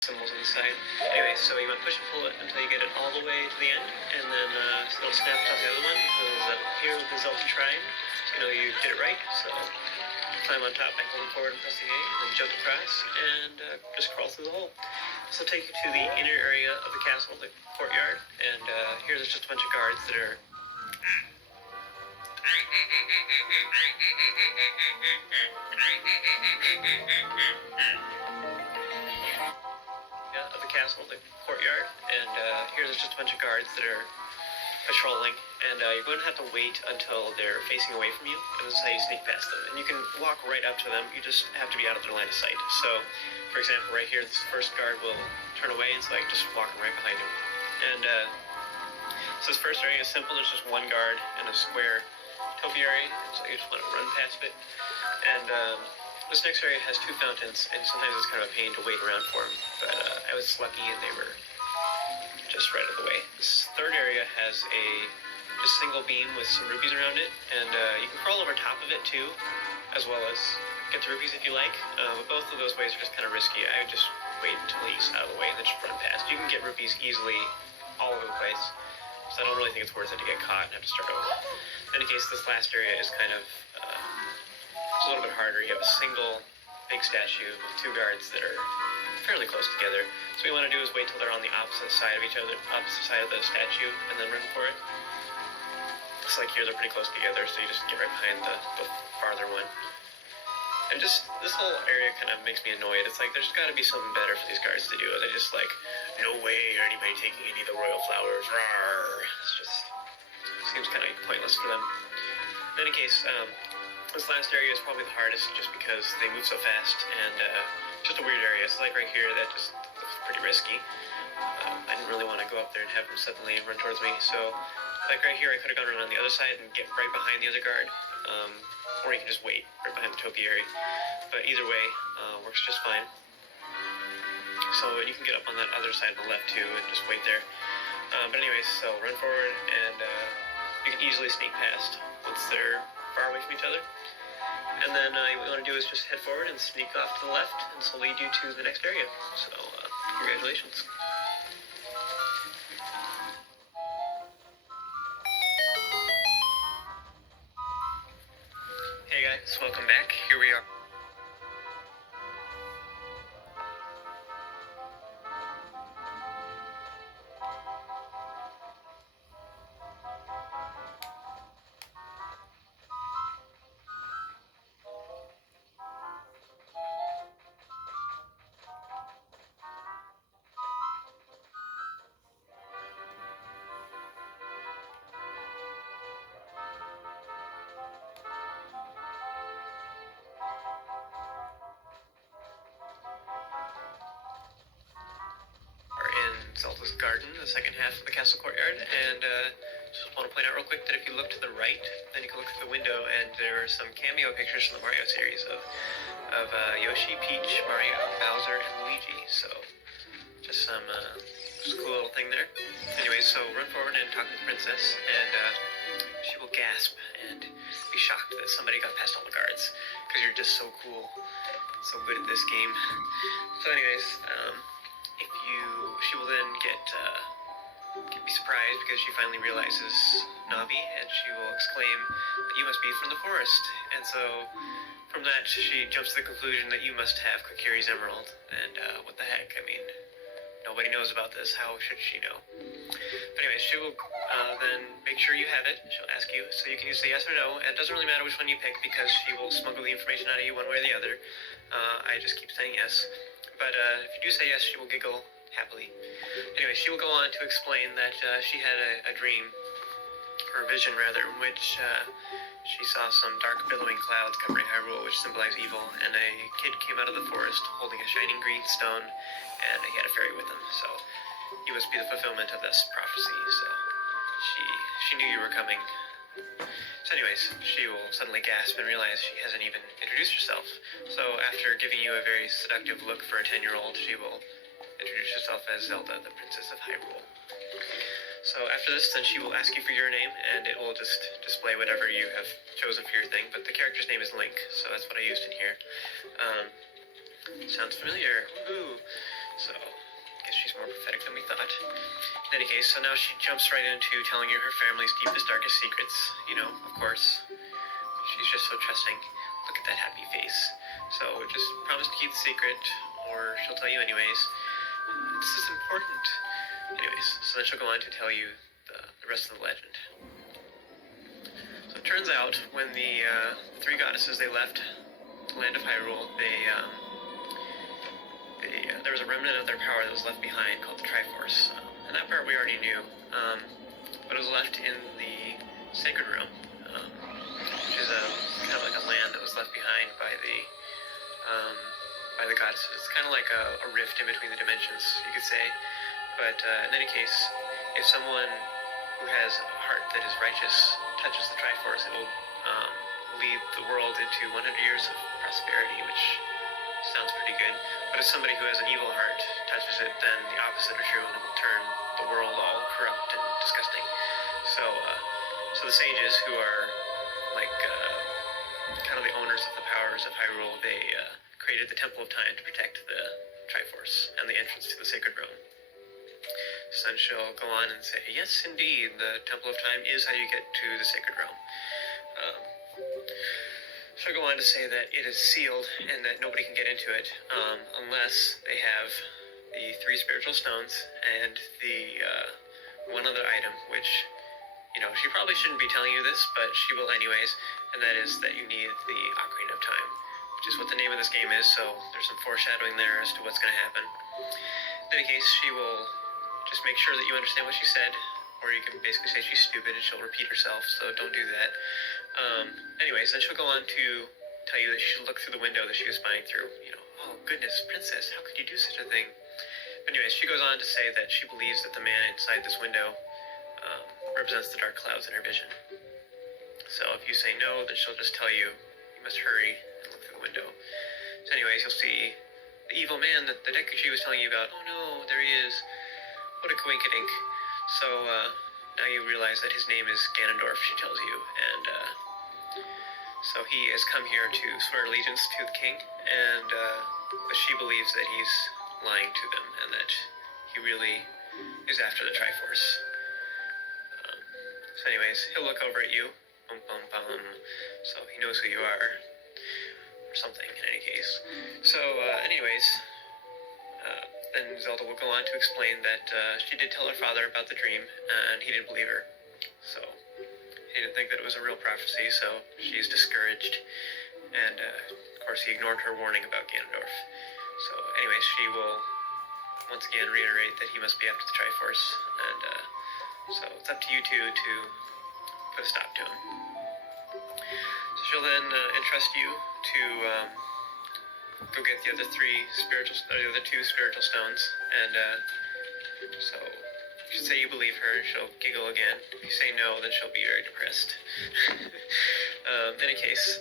symbols on the side. Anyway, so you want to push and pull it until you get it all the way to the end, and then it'll snap off the other one. Here with the Zelda Shrine, you did it right, so climb on top by holding forward and pressing A, and then jump across, and just crawl through the hole. This will take you to the inner area of the castle, the courtyard, and here there's just a bunch of guards that are... of the castle, the courtyard, and here there's just a bunch of guards that are patrolling, and you're going to have to wait until they're facing away from you, and this is how you sneak past them. And you can walk right up to them, you just have to be out of their line of sight. So, for example, right here, this first guard will turn away, and so I just walk right behind him. And so this first area is simple, there's just one guard in a square topiary, so you just want to run past it. And this next area has two fountains, and sometimes it's kind of a pain to wait around for them, but I was lucky and they were just right out of the way. This third area has a just single beam with some rupees around it, and you can crawl over top of it too, as well as get the rupees if you like, but both of those ways are just kind of risky. I would just wait until he's out of the way and then just run past. You can get rupees easily all over the place, so I don't really think it's worth it to get caught and have to start over. In any case, this last area is kind of it's a little bit harder. You have a single big statue with two guards that are fairly close together. So what you want to do is wait till they're on the opposite side of each other, opposite side of the statue, and then run for it. It's like here they're pretty close together, so you just get right behind the farther one. And just, this whole area kind of makes me annoyed. It's like, there's got to be something better for these guards to do. They're just like, no way are anybody taking any of the royal flowers. Rawr. It's just, seems kind of pointless for them. In any case, this last area is probably the hardest just because they move so fast, and just a weird area. So like right here, that just looks pretty risky. I didn't really want to go up there and have them suddenly run towards me. So like right here, I could have gone around on the other side and get right behind the other guard. Or you can just wait right behind the topiary. But either way, works just fine. So you can get up on that other side on the left too and just wait there. But anyways, so run forward, and you can easily sneak past once they're far away from each other. And then what you want to do is just head forward and sneak off to the left, and this will lead you to the next area. So, congratulations. Hey guys, welcome back. Here we are. Zelda's garden, the second half of the castle courtyard, and just want to point out real quick that if you look to the right, then you can look through the window, and there are some cameo pictures from the Mario series of Yoshi, Peach, Mario, Bowser, and Luigi. So just some just a cool little thing there. Anyway, so run forward and talk to the princess, and she will gasp and be shocked that somebody got past all the guards, because you're just so cool, so good at this game. So anyways, she will then be surprised because she finally realizes Navi, and she will exclaim that you must be from the forest. And so from that, she jumps to the conclusion that you must have Kokiri's emerald. And what the heck? I mean, nobody knows about this. How should she know? But anyway, she will then make sure you have it. She'll ask you, so you can either say yes or no. And it doesn't really matter which one you pick because she will smuggle the information out of you one way or the other. I just keep saying yes. But if you do say yes, she will giggle happily. Anyway, she will go on to explain that she had a dream, or a vision rather, in which she saw some dark billowing clouds covering Hyrule, which symbolize evil, and a kid came out of the forest holding a shining green stone, and he had a fairy with him. So he must be the fulfillment of this prophecy. So she knew you were coming. So anyways, she will suddenly gasp and realize she hasn't even introduced herself. So after giving you a very seductive look for a 10-year-old, she will introduce herself as Zelda, the Princess of Hyrule. So after this, then she will ask you for your name, and it will just display whatever you have chosen for your thing, but the character's name is Link, so that's what I used in here. Sounds familiar. Woohoo! So, I guess she's more prophetic than we thought. In any case, so now she jumps right into telling you her family's deepest, darkest secrets. You know, of course. She's just so trusting. Look at that happy face. So just promise to keep the secret, or she'll tell you anyways. This is important. Anyways, so then she'll go on to tell you the rest of the legend. So it turns out, when the three goddesses, they left the land of Hyrule, there was a remnant of their power that was left behind called the Triforce. And that part we already knew. But it was left in the Sacred Realm, which is kind of like a land that was left behind by the goddesses. It's kind of like a rift in between the dimensions, you could say. But in any case, if someone who has a heart that is righteous touches the Triforce, it will lead the world into 100 years of prosperity, which sounds pretty good. But if somebody who has an evil heart touches it, then the opposite is true, and it will turn the world all corrupt and disgusting. So the sages, who are like kind of the owners of the powers of Hyrule, they created the Temple of Time to protect the Triforce and the entrance to the Sacred Realm. So then she'll go on and say, yes, indeed, the Temple of Time is how you get to the Sacred Realm. She'll go on to say that it is sealed and that nobody can get into it unless they have the 3 spiritual stones and the one other item, which, you know, she probably shouldn't be telling you this, but she will anyways, and that is that you need the Ocarina of Time, which is what the name of this game is, so there's some foreshadowing there as to what's going to happen. In any case, she will just make sure that you understand what she said, or you can basically say she's stupid and she'll repeat herself, so don't do that. Anyways, then she'll go on to tell you that you should look through the window that she was spying through. You know, oh goodness, princess, how could you do such a thing? Anyways, she goes on to say that she believes that the man inside this window represents the dark clouds in her vision. So if you say no, then she'll just tell you, you must hurry and look through the window. So anyways, you'll see the evil man that the Deku Tree was telling you about. Oh no, there he is. What a coinkydink. So now you realize that his name is Ganondorf, she tells you, and so he has come here to swear allegiance to the king, and but she believes that he's lying to them, and that he really is after the Triforce. So anyways, he'll look over at you, bum bum bum, so he knows who you are, or something in any case. So anyways, then Zelda will go on to explain that she did tell her father about the dream, and he didn't believe her. So he didn't think that it was a real prophecy, so she's discouraged. And of course, he ignored her warning about Ganondorf. So anyways, she will once again reiterate that he must be after the Triforce, and so it's up to you two to put a stop to him. So she'll then entrust you to go get the other 2 spiritual stones, and so you should say you believe her, and she'll giggle again. If you say no, then she'll be very depressed. In any case,